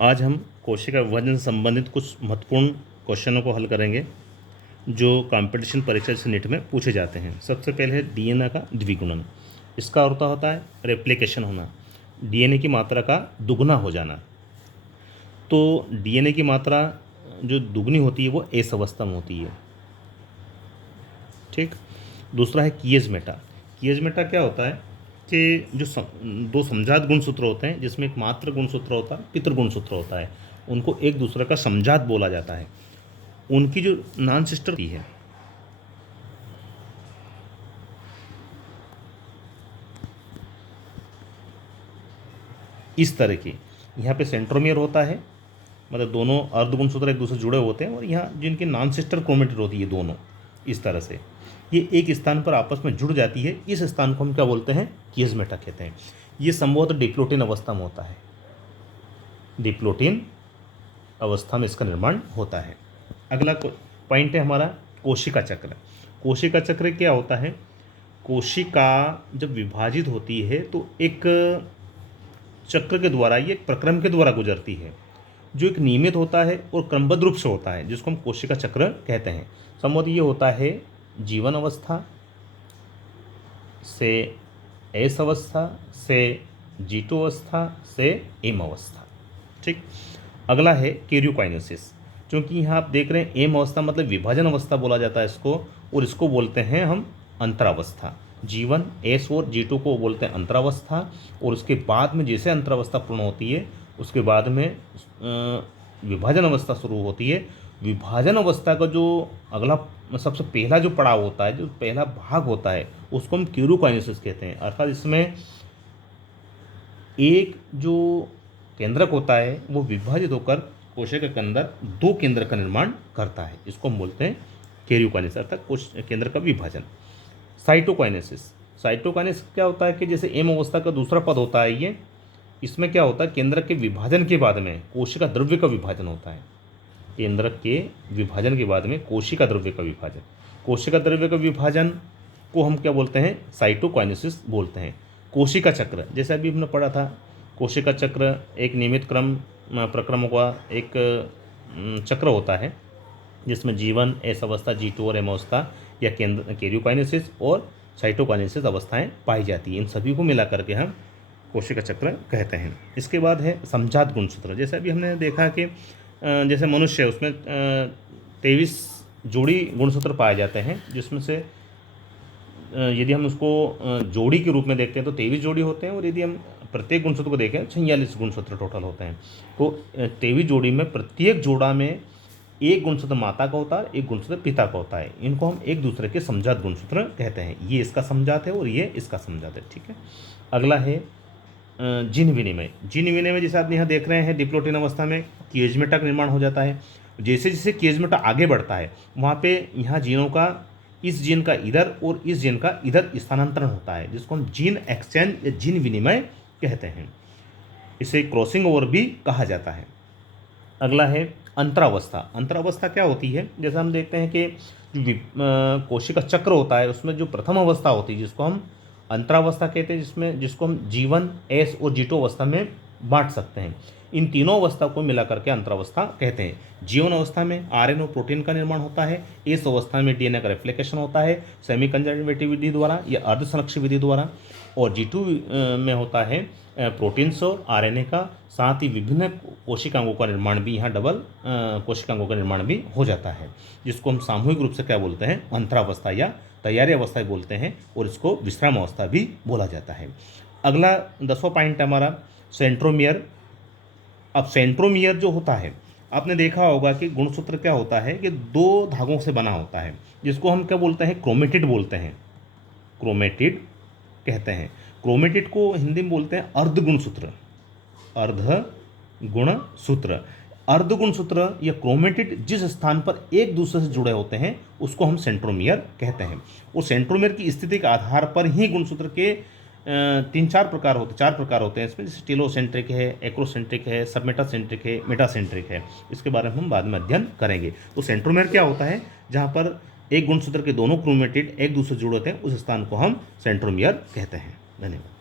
आज हम कोशिका विभाजन से संबंधित कुछ महत्वपूर्ण क्वेश्चनों को हल करेंगे जो कंपटीशन परीक्षा से नीट में पूछे जाते हैं। सबसे पहले है डीएनए का द्विगुणन। इसका अर्थ होता है रेप्लिकेशन होना, डीएनए की मात्रा का दुगना हो जाना। तो डीएनए की मात्रा जो दुगनी होती है वो एस अवस्था में होती है। ठीक। दूसरा है किएज-मेटा। किएज-मेटा क्या होता है कि जो दो समजात गुणसूत्र होते हैं, जिसमें एक मात्र गुणसूत्र होता है, पितृ गुणसूत्र होता है, उनको एक दूसरे का समजात बोला जाता है। उनकी जो नॉन सिस्टर होती है, इस तरह की, यहाँ पे सेंट्रोमियर होता है, मतलब दोनों अर्धगुणसूत्र एक दूसरे से जुड़े होते हैं, और यहाँ जिनकी नॉन सिस्टर क्रोमेटिड होती है दोनों, इस तरह से ये एक स्थान पर आपस में जुड़ जाती है। इस स्थान को हम क्या बोलते हैं? किएज-मेटा कहते हैं। ये संभवतः डिप्लोटिन अवस्था में होता है। डिप्लोटिन अवस्था में इसका निर्माण होता है। अगला पॉइंट है हमारा कोशिका चक्र। कोशिका चक्र क्या होता है? कोशिका जब विभाजित होती है तो एक चक्र के द्वारा, ये एक प्रक्रम के द्वारा गुजरती है, जो एक नियमित होता है और क्रमबद्ध रूप से होता है, जिसको हम कोशिका चक्र कहते हैं। संभवतः ये होता है जीवन अवस्था से एस अवस्था से G2 अवस्था से एम अवस्था। ठीक। अगला है कैरियोकाइनेसिस। क्योंकि यहाँ आप देख रहे हैं एम अवस्था मतलब विभाजन अवस्था बोला जाता है इसको, और इसको बोलते हैं हम अंतरावस्था। G1 एस और G2 को बोलते हैं अंतरावस्था, और उसके बाद में जैसे अंतरावस्था पूर्ण होती है उसके बाद में विभाजन अवस्था शुरू होती है। विभाजन अवस्था का जो अगला सबसे पहला जो पड़ाव होता है, जो पहला भाग होता है, उसको हम कैरियोकाइनेसिस कहते हैं। अर्थात इसमें एक जो केंद्रक होता है वो विभाजित होकर कोशिका के अंदर दो केंद्रक का निर्माण करता है। इसको हम बोलते हैं कैरियोकाइनेसिस, अर्थात कोश केंद्र का विभाजन। साइटोकाइनेसिस। साइटोकाइनेसिस क्या होता है कि जैसे एम अवस्था का दूसरा पद होता है ये, इसमें क्या होता है, केंद्रक के विभाजन के बाद में कोशिका द्रव्य का विभाजन होता है। केंद्रक के विभाजन के बाद में कोशिका द्रव्य का विभाजन, कोशिका द्रव्य का विभाजन को हम क्या बोलते हैं? साइटोकाइनेसिस बोलते हैं। कोशिका चक्र, जैसे अभी हमने पढ़ा था, कोशिका चक्र एक नियमित क्रम प्रक्रमों का एक चक्र होता है, जिसमें जीवन एस अवस्था, G2 और एम अवस्था या कैरियोकाइनेसिस और साइटोकाइनेसिस अवस्थाएं पाई जाती हैं। इन सभी को मिला करके हम कोशिका चक्र कहते हैं। इसके बाद है समजात गुणसूत्र। जैसे अभी हमने देखा कि जैसे मनुष्य है, उसमें 23 जोड़ी गुणसूत्र पाए जाते हैं, जिसमें से यदि हम उसको जोड़ी के रूप में देखते हैं तो 23 जोड़ी होते हैं, और यदि हम प्रत्येक गुणसूत्र को देखें 46 गुणसूत्र टोटल होते हैं। तो 23 जोड़ी में प्रत्येक जोड़ा में एक गुणसूत्र माता का होता है, एक गुणसूत्र पिता का होता है। इनको हम एक दूसरे के समजात गुणसूत्र कहते हैं। ये इसका समजात है और ये इसका समजात है। ठीक है। अगला है जीन विनिमय। जीन विनिमय जैसे आप यहाँ देख रहे हैं, डिप्लोटिन अवस्था में किएज-मेटा का निर्माण हो जाता है। जैसे जैसे किएज-मेटा आगे बढ़ता है, वहाँ पे यहाँ जीनों का, इस जीन का इधर और इस जीन का इधर स्थानांतरण होता है, जिसको हम जीन एक्सचेंज या जीन विनिमय कहते हैं। इसे क्रॉसिंग ओवर भी कहा जाता है। अगला है अंतरावस्था। अंतरावस्था क्या होती है? जैसा हम देखते हैं कि कोशिका चक्र होता है, उसमें जो प्रथम अवस्था होती है जिसको हम अंतरावस्था कहते हैं, जिसको हम G1 एस और G2 अवस्था में बांट सकते हैं। इन तीनों अवस्था को मिला करके अंतरावस्था कहते हैं। G1 अवस्था में आरएनए और प्रोटीन का निर्माण होता है। इस अवस्था में डीएनए का रेप्लिकेशन होता है सेमी कंजर्वेटिव विधि द्वारा या अर्धसंरक्षक विधि द्वारा, और G2 में होता है प्रोटीन्स और आरएनए का, साथ ही विभिन्न कोशिकांगों का निर्माण भी, यहाँ डबल कोशिकांगों का निर्माण भी हो जाता है, जिसको हम सामूहिक रूप से क्या बोलते हैं? अंतरावस्था या तैयारी अवस्था बोलते हैं, और इसको विश्राम अवस्था भी बोला जाता है। अगला 10वां पॉइंट हमारा सेंट्रोमियर। अब सेंट्रोमियर जो होता है, आपने देखा होगा कि गुणसूत्र क्या होता है कि दो धागों से बना होता है, जिसको हम क्या बोलते हैं? क्रोमेटिड बोलते हैं। क्रोमेटिड कहते हैं। क्रोमेटिड को हिंदी में बोलते हैं अर्धगुणसूत्र। अर्धगुणसूत्र, अर्धगुणसूत्र या क्रोमेटिड जिस स्थान पर एक दूसरे से जुड़े होते हैं उसको हम सेंट्रोमियर कहते हैं। और सेंट्रोमियर की स्थिति के आधार पर ही गुणसूत्र के 4 प्रकार होते हैं इसमें, जैसे टेलोसेंट्रिक है, एक्रोसेंट्रिक है, सबमेटासेंट्रिक है, मेटासेंट्रिक है। इसके बारे में हम बाद में अध्ययन करेंगे। तो सेंट्रोमियर क्या होता है? जहाँ पर एक गुणसूत्र के दोनों क्रोमेटिड एक दूसरे से जुड़े होते हैं, उस स्थान को हम सेंट्रोमियर कहते हैं। धन्यवाद।